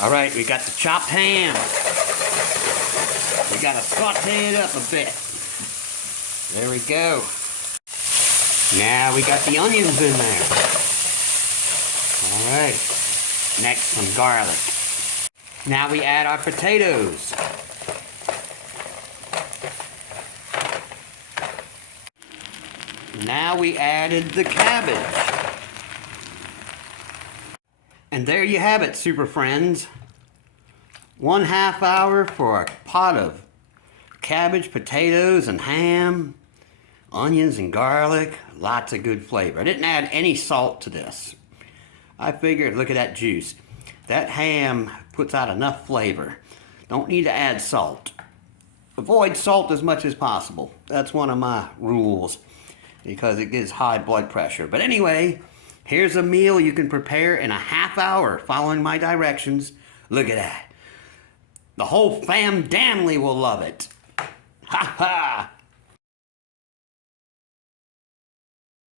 All right, we got the chopped ham. We gotta saute it up a bit. There we go. Now we got the onions in there. All right, next some garlic. Now we add our potatoes. Now we added the cabbage. And there you have it, super friends. 1/2 hour for a pot of cabbage, potatoes, and ham, onions and garlic, lots of good flavor. I didn't add any salt to this. I figured, look at that juice. That ham puts out enough flavor. Don't need to add salt. Avoid salt as much as possible. That's one of my rules because it gives high blood pressure. But anyway, here's a meal you can prepare in a 1/2 hour following my directions. Look at that. The whole family will love it. Ha ha!